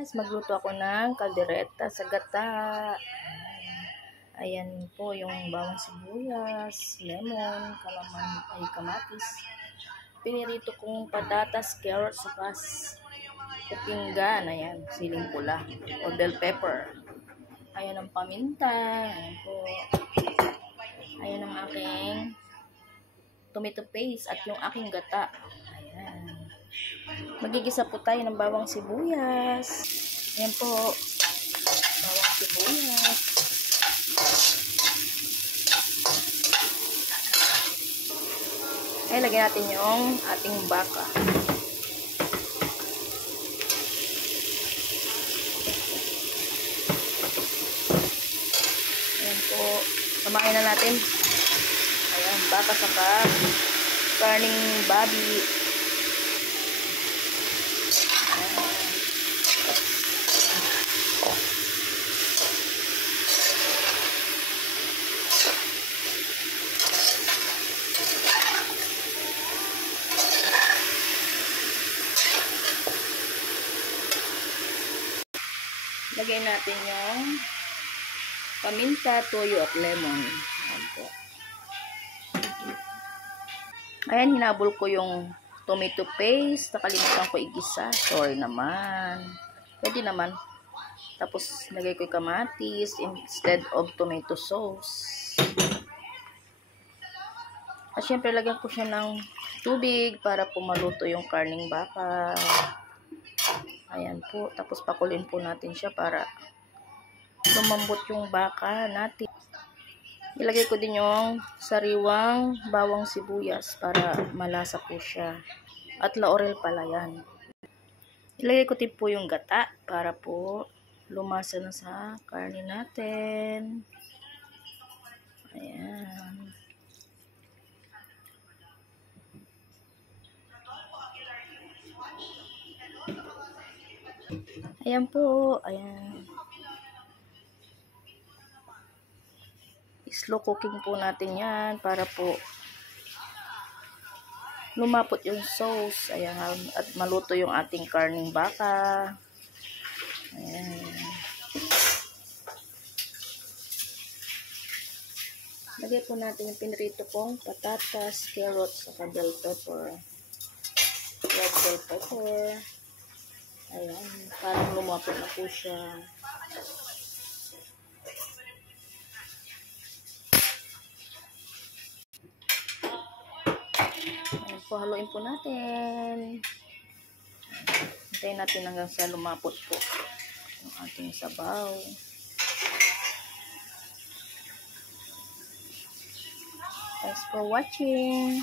Guys, magluto ako ng kaldereta sa gata. Ayan po yung bawang sibuyas, lemon, kamatis. Pinirito kong patatas, carrots, saka pinggan. Ayan, siling pula o bell pepper. Ayan ang paminta. Ayan po. Ayan ang aking tomato paste at yung aking gata. Ayan. Magigisa po tayo ng bawang sibuyas. Ayan po. Bawang sibuyas. Ay, lagyan natin yung ating baka. Ayan po. Samahin na natin. Ayan, baka saka karning babi. Lagyan natin yung paminta, toyo at lemon. Ayan po. Ayan, hinabol ko yung tomato paste. Nakalimutan ko igisa. Sorry naman. Pwede naman. Tapos, lagay ko yung kamatis instead of tomato sauce. At syempre, lagyan ko siya ng tubig para pumaluto yung karning baka. Ayan po. Tapos, pakulin po natin siya para lumambot yung baka natin. Ilagay ko din yung sariwang bawang sibuyas para malasa po siya. At laurel pala yan. Ilagay ko din po yung gata para po lumasa na sa karne natin. Ayan. Ayan po. Ayan. Slow cooking po natin yan para po lumapot yung sauce. Ayan, at maluto yung ating karning baka. Ayan. Lagay po natin yung pinrito kong patatas, carrots, saka bell pepper. Red bell pepper. Ayan, parang lumapot na po siya. Ayan po, haluin po natin. Hintayin natin hanggang sa lumapot po yung ating sabaw. Thanks for watching.